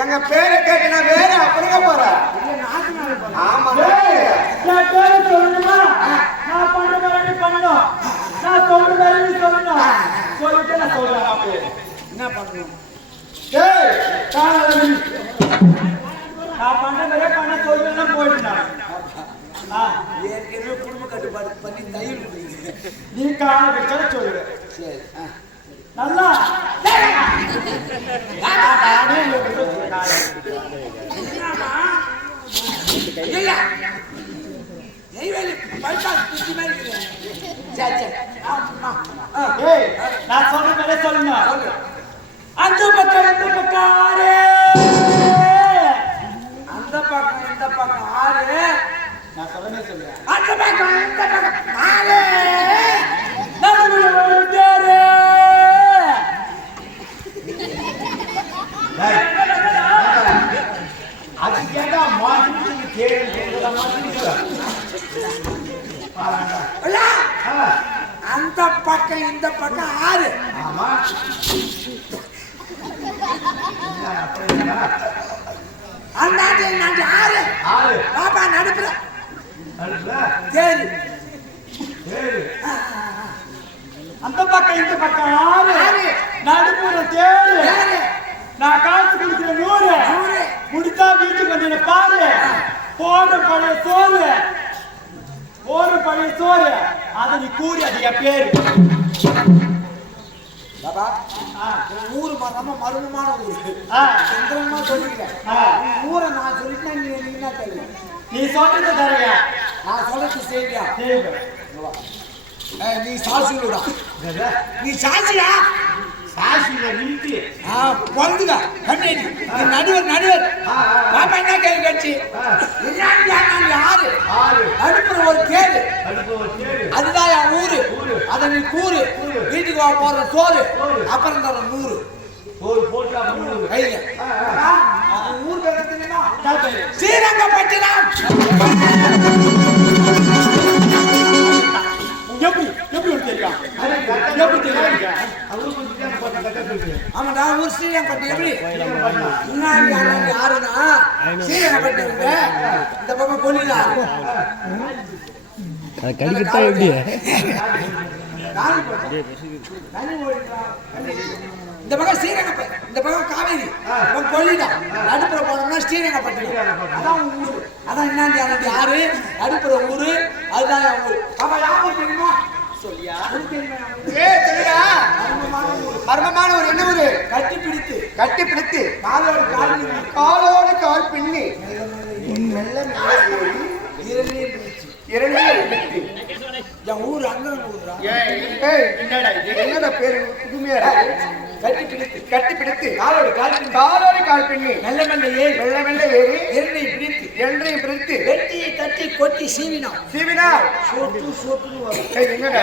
எங்க பேரை கேட்டா வேற அப்படிங்க போற ஆமா சொல்லணுமா நான் பண்ண பண்ணணும் நான் சொல்றேன் சொல்லணும் சொல்லிட்டு நான் சொல்றேன் என்ன பண்ணணும் நான் பண்ண வேற பண்ண சொல்றேன் போயிட்டேன் ஏற்கனவே குடும்ப கட்டுப்பாடு பண்ணி தையல் நீ காண வச்சா சொல்லுற சரி நல்லா நான் சொல்ற சொல்லணும் அந்த பக்கம் இந்த பக்கம் ஆறு அந்த பக்கம் இந்த பக்கம் ஆறு நான் சொல்லவே சொல்றேன் அந்த பக்கம் இந்த பக்கம் ஆறு அந்த பக்கம் இந்த பக்கம் ஆறு அந்த ஆறு பாப்பா நடுப்புல சரி அந்த பக்கம் இந்த பக்கம் ஆறு நடுப்புற தேடு நான் காசு கொடுக்கிற 100 முடித்தா வீட்டுக்கு வந்து பாரு போற பழைய சோறு அதை நீ கூறி அது என் பேரு பாபா ஊரு நம்ம மர்மமான ஊரு சந்திரமா சொல்லிக்கிறேன் ஊரை நான் சொல்லிட்டேன் நீ என்ன தெரியும் நீ சொல்றது தரையா நான் சொல்றது செய்வியா நீ சாசிடா நீ சாசியா சாசியில நிறுத்தி பொழுதுங்க கண்ணேடி நடுவர் பாப்பா என்ன கேள்வி கட்சி யாரு நடுப்புற ஒரு கேளு அதுதான் என் ஊரு அதை நீ கூறு வீட்டுக்கு போற சோறு அப்புறம் தர 100 கையில ஊர் ஸ்ரீரங்கப்பட்டினம் எப்படி தெரியும் எப்படி தெரியும் ஆமாடா ஊர் ஸ்ரீரங்கப்பட்டினம் எப்படி யாருன்னா ஸ்ரீரங்கப்பட்டினம் இந்த பக்கம் கொல்லிடா கழிக்கிட்டா எப்படி இந்த பக்கம் ஸ்ரீரங்கப்பட்டினம் இந்த பக்கம் காவேரி கொல்லிடா நடுப்புற போனோம்னா ஸ்ரீரங்கப்பட்டினம் அதான் ஊரு அதான் என்ன யாரு நடுப்புற ஊரு அதுதான் என் ஊரு பாப்பா யாரும் தெரியுமா சொல்லியா மர்மமான ஒரு என்ன ஊரு கட்டி பிடித்து காலோடு கால் பின்னி மெல்ல என் ஊர் அங்க என்னடா பேரு புதுமையா கட்டி பிடித்து காலோடு கால் பின்னி மெல்ல மெல்ல ஏறி இரண்டையும் பிடித்து வெட்டியை தட்டி கொட்டி சீவினா சோட்டுன்னு வரும்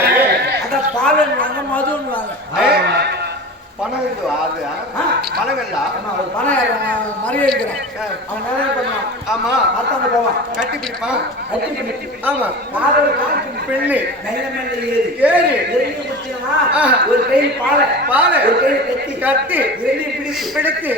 அத பாலன் வாங்க மதுன்னு வாங்க பணம் அது பணம் மறிய இருக்கிறான் அவன் நேரம் பண்ணுவான் ஆமா அர்த்தம் போவான் கட்டி பிடிப்பான் ஆமா பெண்ணு மெல்ல ஏறி ஒரு கை பாலை ஒரு கை கட்டி இரண்டையும் பிடித்து